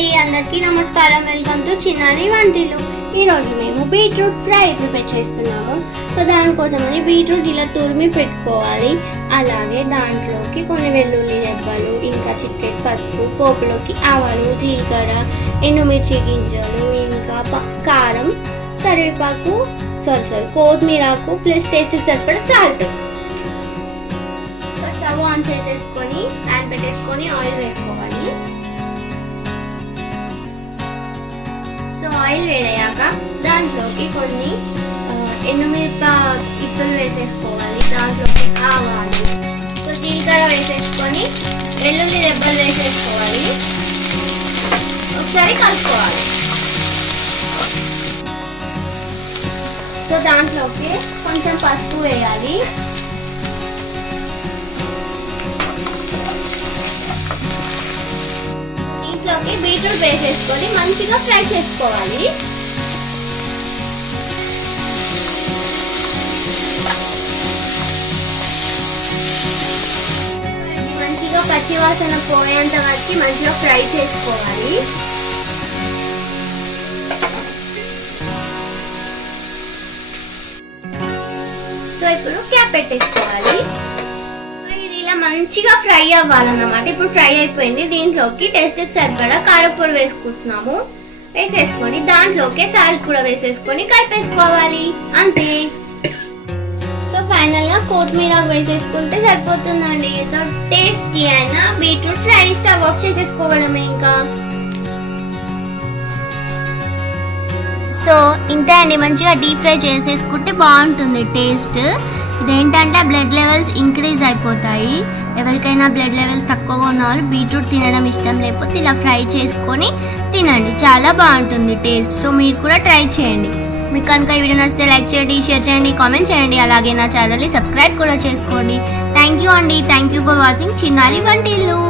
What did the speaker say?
అండి అందరికీ నమస్కారం వెల్కమ్ టు చిన్నారి వంటిల్లు ఈ రోజు మేము బీట్రూట్ ఫ్రై ప్రిపేర్ చేస్తున్నాము సో దానికోసమని బీట్రూట్ ఇలా తురిమి పెట్టుకోవాలి అలాగే దాంట్లోకి కొన్ని వెల్లుల్లి రెబ్బలు ఇంకా చిటికెడు పసుపు పోపులోకి ఆవాలు జీలకర్ర ఎండుమిర్చి గింజలు ఇంకా కారం కరివేపాకు కొత్తిమీరకు ప్లస్ టేస్ట్కి సరిపడా సాల్ట్ స్టవ్ ఆన్ చేసేసుకొని ప్యాన్ పెట్టేసుకొని ఆయిల్ వేసుకోవాలి సో ఆయిల్ వేడయ్యాక దాంట్లోకి కొన్ని ఎండుమిరపకాయ ఇత్తులు వేసేసుకోవాలి దాంట్లోకి ఆవాలు సో జీలకర్ర వేసేసుకొని వెల్లుల్లి రెబ్బలు వేసేసుకోవాలి ఒకసారి కలుపుకోవాలి సో దాంట్లోకి కొంచెం పసుపు వేయాలి దీంట్లోకి బీట్రూట్ వేసేసుకొని మంచిగా ఫ్రై చేసుకోవాలి మంచిగా పచ్చివాసన పోయేంత వరకు మంచిగా ఫ్రై చేసుకోవాలి సో ఇప్పుడు క్యాప్ పెట్టేసుకోవాలి ఇది ఇలా మంచిగా ఫ్రై అవ్వాలన్నమాట ఇప్పుడు ఫ్రై అయిపోయింది దీంట్లోకి టేస్ట్కి సరిపడా కారపొడి వేసుకుంటున్నాము వేసేసుకొని దాంట్లోకి సాల్ట్ కూడా వేసేసుకొని కలిపేసుకోవాలి అంతే సో ఫైనల్ గా కొత్తిమీర వేసేసుకుంటే సరిపోతుందండి సో టేస్టీ అయిన బీట్రూట్ ఫ్రై స్టవ్ ఆఫ్ చేసేసుకోవడమే ఇంకా సో ఇంతే అండి మంచిగా డీప్ ఫ్రై చేసేసుకుంటే బాగుంటుంది టేస్ట్ ఇదేంటంటే బ్లడ్ లెవెల్స్ ఇంక్రీజ్ అయిపోతాయి ఎవరికైనా బ్లడ్ లెవెల్స్ తక్కువగా ఉన్న వాళ్ళు బీట్రూట్ తినడం ఇష్టం లేకపోతే ఇలా ఫ్రై చేసుకొని తినండి చాలా బాగుంటుంది టేస్ట్ సో మీరు కూడా ట్రై చేయండి మీకు కనుక ఈ వీడియో నచ్చితే లైక్ చేయండి షేర్ చేయండి కామెంట్ చేయండి అలాగే నా ఛానల్ని సబ్స్క్రైబ్ కూడా చేసుకోండి థ్యాంక్ యూ అండి థ్యాంక్ యూ ఫర్ వాచింగ్ చిన్నారి వంటిల్లు